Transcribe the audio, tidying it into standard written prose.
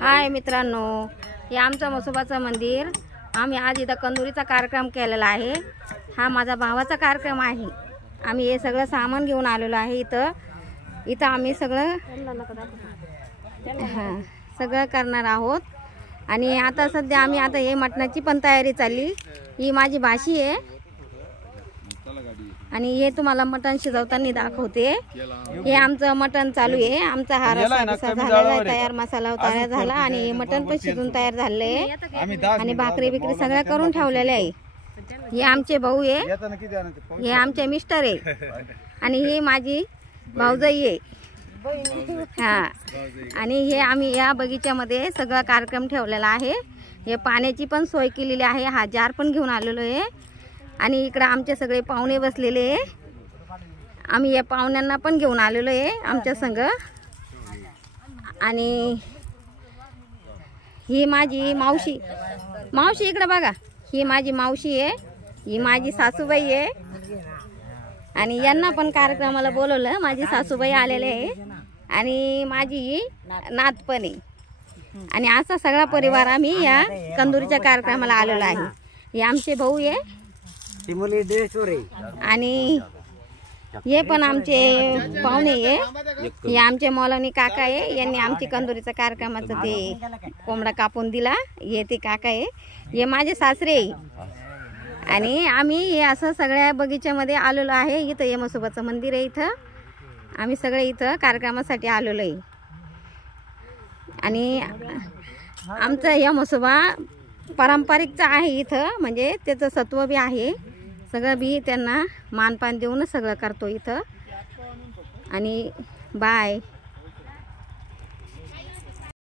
हाय मित्रांनो, हे आमचं म्हसोबाचं मंदिर. आम्ही आज इथं कंदुरीचा कार्यक्रम केलेला आहे. हा माझा भावाचा कार्यक्रम आहे. आम्ही हे सगळं सामान घेऊन आलेलो आहे. इथं आम्ही सगळं करणार आहोत. आणि आता सध्या आम्ही आता हे मटणाची पण तयारी चालली. ही माझी भाशी आहे आणि हे तुम्हाला मटण शिजवताना दाखवते. हे आमचं मटण चालू आहे. आमचा हा रस्सा झालेला आहे, तयार मसाला तयार झाला आणि हे मटण पण शिजून तयार झाले आहे आणि भाकरी बिकरी सगळं करून ठेवलेले आहे. हे आमचे भाऊ आहे, हे आमचे मिस्टर आहे आणि हे माझी भाऊजाई आहे. हा, आणि हे आम्ही या बगीच्यामध्ये सगळा कार्यक्रम ठेवलेला आहे. हे पाण्याची पण सोय केलेली आहे. हा जार पण घेऊन आलेलो आहे आणि इकडे आमचे सगळे पाहुणे बसलेले आहे. आम्ही या पाहुण्यांना पण घेऊन आलेलो आहे आमच्या संग. आणि ही माझी मावशी इकडे बघा, ही माझी मावशी आहे, ही माझी सासूबाई आहे आणि यांना पण कार्यक्रमाला बोलवलं. माझी सासूबाई आलेले आहे आणि माझी नात पण आहे आणि असा सगळा परिवार आम्ही या कंदुरीच्या कार्यक्रमाला आलेलो आहे. हे आमचे भाऊ आहे आणि हे पण आमचे पाहुणे आहे. हे आमचे मौलानी काका आहे, यांनी आमची कंदुरीच्या कार्यक्रमाचं ते कोंबडा कापून दिला. हे ते काका आहे, हे माझे सासरे आहे. आणि आम्ही हे असं सगळ्या बगीच्यामध्ये आलेलो आहे. इथं हे म्हसोबाचं मंदिर आहे. इथं आम्ही सगळे इथं कार्यक्रमासाठी आलेलो आहे. आणि आमचं हे म्हसोबा पारंपरिकचं आहे. इथं म्हणजे त्याचं सत्व बी आहे. सगळं बी त्यांना मानपान देऊनच सगळं करतो इथं. आणि बाय.